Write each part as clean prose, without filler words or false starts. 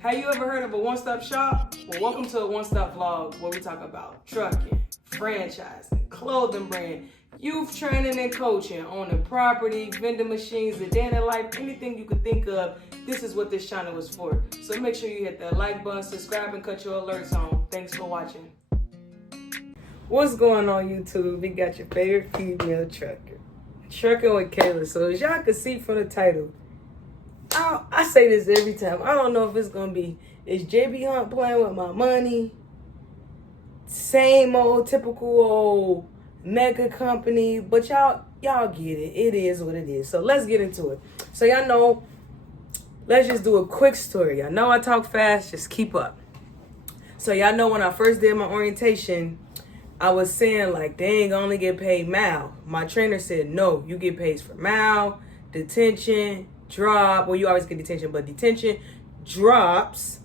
Have you ever heard of a one-stop shop? Well, welcome to a one-stop vlog where we talk about trucking, franchising, clothing brand, youth training and coaching, owning property, vending machines, the day in the life, anything you could think of. This is what this channel is for. So make sure you hit that like button, subscribe, and cut your alerts on. Thanks for watching. What's going on, YouTube? We got your favorite female trucker. Trucking with Kayla. So as y'all can see from the title, I say this every time. I don't know if it's going to be, is JB Hunt playing with my money? Same old, typical old mega company. But y'all get it. It is what it is. So let's get into it. So y'all know, let's just do a quick story. I know I talk fast. Just keep up. So y'all know when I first did my orientation, I was saying like, they ain't only get paid mile. My trainer said, no, you get paid for mile, detention, drop. Well, you always get detention, but detention, drops,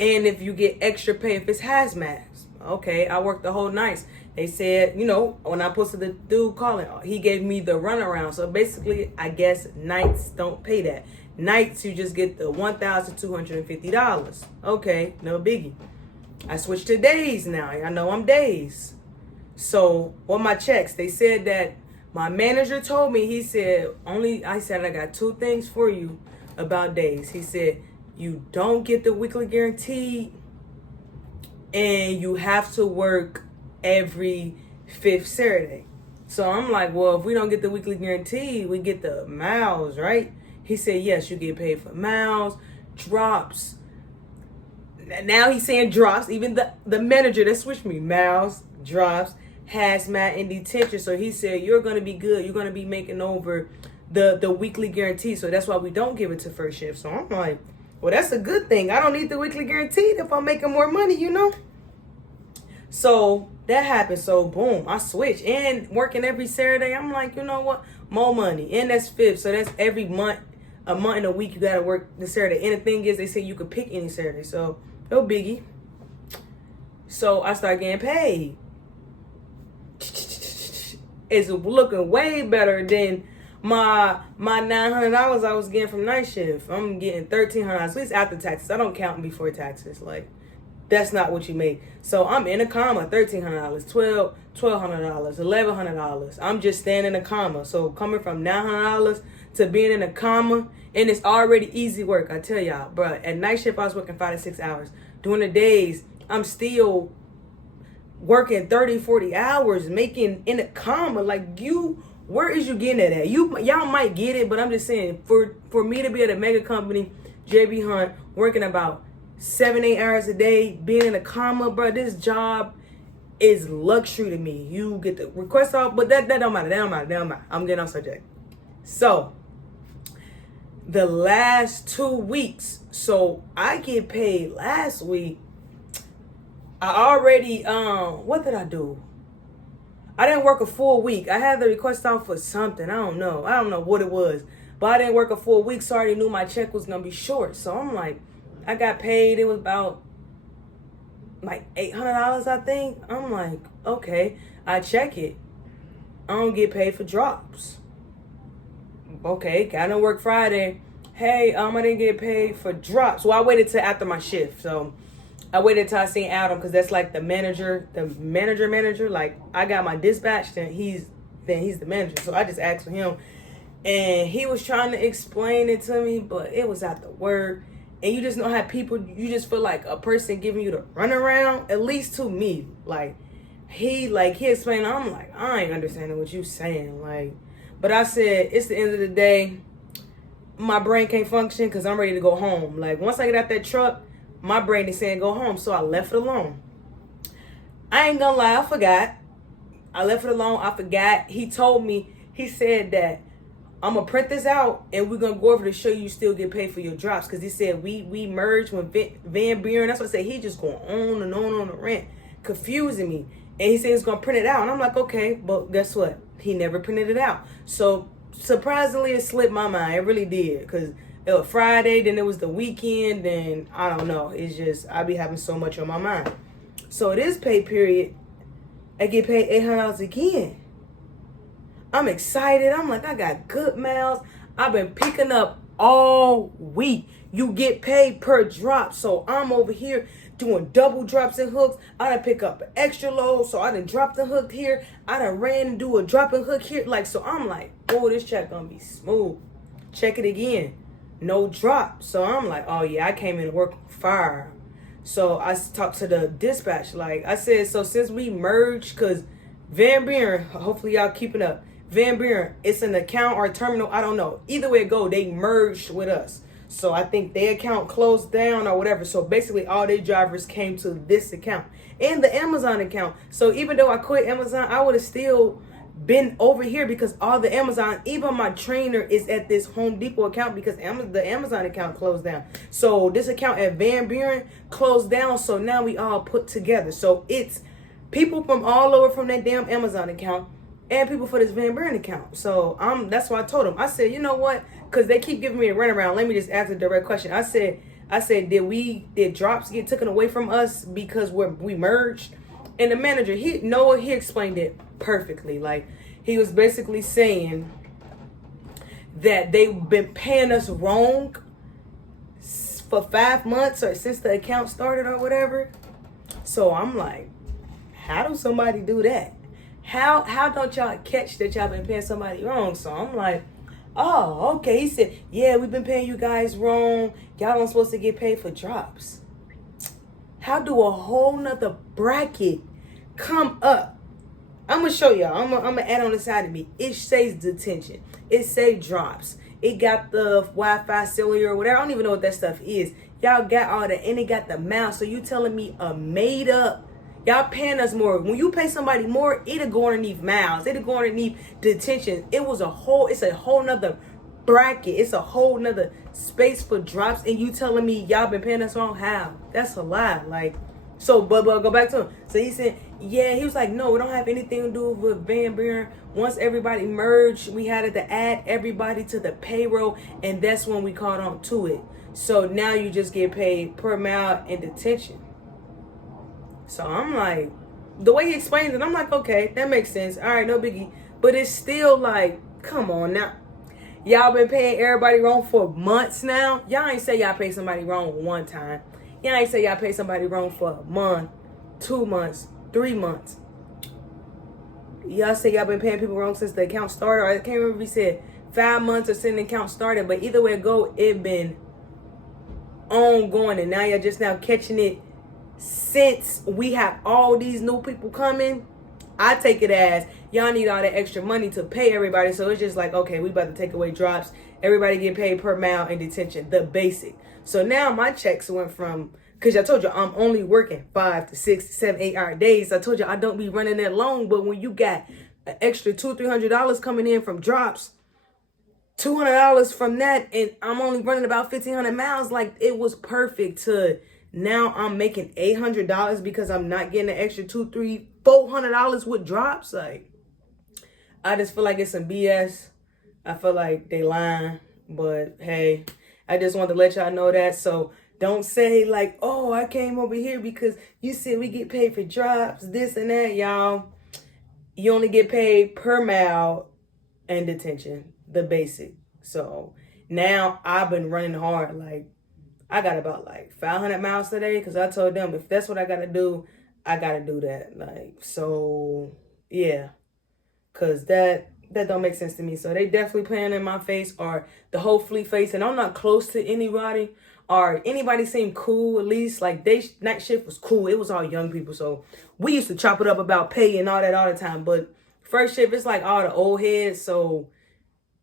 and if you get extra pay if it's hazmats. Okay, I worked the whole nights. They said, you know, when I posted the dude calling, he gave me the runaround. So basically, I guess nights don't pay that. Nights, you just get the $1,250. Okay, no biggie. I switched to days now. I know I'm days. So on my checks, they said that my manager told me, he said, I said, I got two things for you about days. He said, you don't get the weekly guarantee and you have to work every 5th Saturday. So I'm like, well, if we don't get the weekly guarantee, we get the miles, right? He said, yes, you get paid for miles, drops. Now he's saying drops. Even the manager that switched me, miles, drops, hazmat, and detention. So he said, you're going to be good. You're going to be making over the weekly guarantee. So that's why we don't give it to first shift. So I'm like, well, that's a good thing. I don't need the weekly guarantee if I'm making more money, you know? So that happened. So boom, I switched. And working every Saturday, I'm like, you know what? More money. And that's 5th. So that's every month. A month and a week you got to work the Saturday. And the thing is, they say you could pick any Saturday. So no biggie. So I started getting paid. It's looking way better than my $900 I was getting from night shift. I'm getting $1,300, at least after taxes. I don't count before taxes. Like, that's not what you make. So I'm in a comma, $1,300, $1,200, $1,100. I'm just staying in a comma. So coming from $900 to being in a comma, and it's already easy work. I tell y'all, bro. At night shift, I was working 5 to 6 hours. During the days, I'm still working 30, 40 hours, making in a comma. Like, where is you getting it at? Y'all might get it, but I'm just saying, for me to be at a mega company, JB Hunt, working about 7, 8 hours a day, being in a comma, bro, this job is luxury to me. You get the request off, but that don't matter. That don't matter. I'm getting off subject. So the last 2 weeks, so I get paid last week. I already, what did I do? I didn't work a full week. I had the request off for something. I don't know what it was. But I didn't work a full week, so I already knew my check was going to be short. So I'm like, I got paid. It was about like $800, I think. I'm like, okay. I check it. I don't get paid for drops. Okay, I didn't work Friday. Hey, I didn't get paid for drops. So I waited till after my shift. So I waited till I seen Adam, because that's like the manager. Like, I got my dispatch, then he's the manager. So I just asked for him, and he was trying to explain it to me, but it was after work. And you just know how people, you just feel like a person giving you the runaround, at least to me. Like he explained, I'm like, I ain't understanding what you saying. Like, but I said, it's the end of the day. My brain can't function because I'm ready to go home. Like, once I get out that truck, my brain is saying go home. So I left it alone. I ain't gonna lie, I forgot. I left it alone. I forgot. He told me, he said that I'm gonna print this out and we're gonna go over to show you still get paid for your drops. Cause he said we merged with Van Buren. That's what I said. He just going on and on the rant, confusing me. And he said he's gonna print it out. And I'm like, okay, but guess what? He never printed it out. So surprisingly, it slipped my mind. It really did. Cause it was Friday, then it was the weekend, then I don't know. It's just, I be having so much on my mind. So this pay period, I get paid $800 again. I'm excited. I'm like, I got good miles. I've been picking up all week. You get paid per drop. So I'm over here doing double drops and hooks. I done pick up an extra load. So I done drop the hook here. I done ran and do a drop and hook here. Like, so I'm like, oh, this check gonna be smooth. Check it again. No drop. So I'm like, oh yeah, I came in to work on fire. So I talked to the dispatch. Like I said, so since we merged, because Van Buren, hopefully y'all keeping up. Van Buren, it's an account or a terminal, I don't know. Either way it go, they merged with us. So I think their account closed down or whatever. So basically all their drivers came to this account and the Amazon account. So even though I quit Amazon, I would have still been over here because all the Amazon, even my trainer is at this Home Depot account because the Amazon account closed down. So this account at Van Buren closed down. So now we all put together. So it's people from all over from that damn Amazon account and people for this Van Buren account. So that's why I told them. I said, you know what? Because they keep giving me a runaround. Let me just ask a direct question. I said, did drops get taken away from us because we merged? And the manager, he explained it perfectly. Like, he was basically saying that they've been paying us wrong for 5 months or since the account started or whatever. So I'm like, how do somebody do that? How don't y'all catch that y'all been paying somebody wrong? So I'm like, oh, okay. He said, yeah, we've been paying you guys wrong. Y'all aren't supposed to get paid for drops. How do a whole nother bracket come up? I'm going to show y'all. I'm going to add on the side of me. It says detention. It says drops. It got the Wi-Fi cellular or whatever. I don't even know what that stuff is. Y'all got all that. And it got the mouse. So you telling me a made up. Y'all paying us more. When you pay somebody more, it'll go underneath miles. It'll go underneath detention. It's a whole nother bracket. It's a whole nother space for drops. And you telling me y'all been paying us wrong? How? That's a lie. Like, so, but go back to him. So he said, yeah, he was like, no, we don't have anything to do with Van Buren. Once everybody merged, we had to add everybody to the payroll. And that's when we caught on to it. So now you just get paid per mile in detention. So I'm like, the way he explains it, I'm like, okay, that makes sense. All right, no biggie. But it's still like, come on now. Y'all been paying everybody wrong for months now. Y'all ain't say y'all paid somebody wrong one time. Y'all ain't say y'all paid somebody wrong for a month, 2 months, 3 months. Y'all say y'all been paying people wrong since the account started. Or I can't remember if he said 5 months or since the account started. But either way it go, it been ongoing. And now y'all just now catching it. Since we have all these new people coming, I take it as y'all need all that extra money to pay everybody. So it's just like, okay, we about to take away drops. Everybody get paid per mile in detention, the basic. So now my checks went from, because I told you I'm only working 5 to 6 to 7, 8 hour days. I told you I don't be running that long. But when you got an extra $200-$300 coming in from drops, $200 from that, and I'm only running about 1,500 miles, like it was perfect to. Now I'm making $800 because I'm not getting an extra $200, $300, $400 with drops. Like, I just feel like it's some BS. I feel like they lying, but hey, I just wanted to let y'all know that. So don't say like, oh, I came over here because you said we get paid for drops, this and that, y'all. You only get paid per mile and detention, the basic. So now I've been running hard, like. I got about like 500 miles today because I told them if that's what I got to do, I got to do that. Like, so yeah, because that don't make sense to me. So they definitely playing in my face or the whole fleet face. And I'm not close to anybody or anybody seemed cool. At least like night shift was cool. It was all young people. So we used to chop it up about pay and all that all the time. But first shift, it's like all the old heads. So,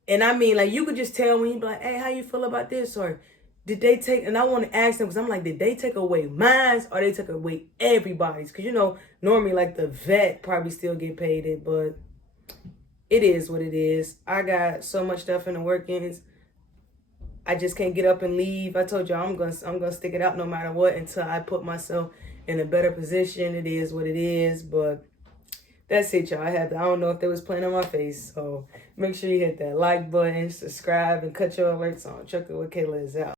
and I mean, like you could just tell when you be like, hey, how you feel about this? Or did they take, and I want to ask them, because I'm like, did they take away mine or they took away everybody's? Because, you know, normally like the vet probably still get paid it, but it is what it is. I got so much stuff in the workings. I just can't get up and leave. I told y'all I'm gonna stick it out no matter what until I put myself in a better position. It is what it is, but that's it, y'all. I don't know if they was playing on my face, so make sure you hit that like button, subscribe, and cut your alerts on. Check it with Kayla is out.